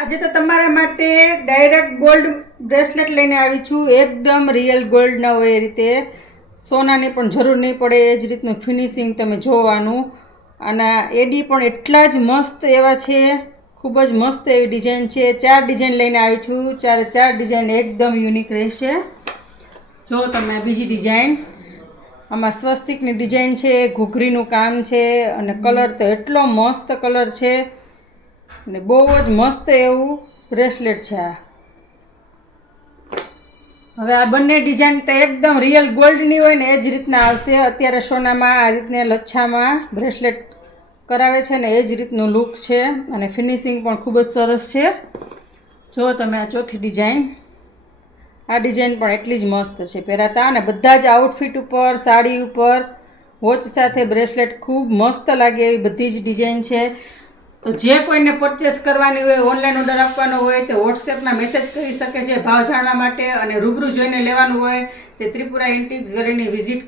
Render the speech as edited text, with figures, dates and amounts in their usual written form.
આજે તો તમારા માટે ડાયરેક્ટ ગોલ્ડ બ્રેસલેટ લઈને આવી છું. એકદમ રિયલ ગોલ્ડ ના હોય એ રીતે, સોનાની પણ જરૂર નહીં પડે એ જ રીતનું ફિનિશિંગ તમે જોવાનું. અને એડી પણ એટલા જ મસ્ત એવા છે, ખૂબ જ મસ્ત એવી ડિઝાઇન છે. 4 ડિઝાઇન લઈને આવી છું. ચાર ડિઝાઇન એકદમ યુનિક રહેશે. જો તમે બીજી ડિઝાઇન, આમાં સ્વસ્તિકની ડિઝાઇન છે, ઘૂઘરીનું કામ છે અને કલર તો એટલો મસ્ત કલર છે અને બહુ જ મસ્ત એવું બ્રેસલેટ છે આ. હવે આ બંને ડિઝાઇન તો એકદમ રિયલ ગોલ્ડની હોય ને એ જ રીતના આવશે. અત્યારે સોનામાં આ રીતના લચ્છામાં બ્રેસલેટ કરાવે છે ને એ જ રીતનું લુક છે અને ફિનિશિંગ પણ ખૂબ જ સરસ છે. જો તમે આ ચોથી ડિઝાઇન, આ ડિઝાઇન પણ એટલી જ મસ્ત છે પહેરાતા, અને બધા જ આઉટફિટ ઉપર, સાડી ઉપર, વોચ સાથે બ્રેસલેટ ખૂબ મસ્ત લાગે એવી બધી જ ડિઝાઇન છે. તો જે કોઈને પરચેસ કરવાની હોય, ઓનલાઈન ઓર્ડર આપવાનો હોય તે વોટ્સએપમાં મેસેજ કરી શકે છે ભાવ જાણવા માટે, અને રૂબરૂ જોઈને લેવાનું હોય તે ત્રિપુરા એન્ટિક જ્વેલરીની વિઝિટ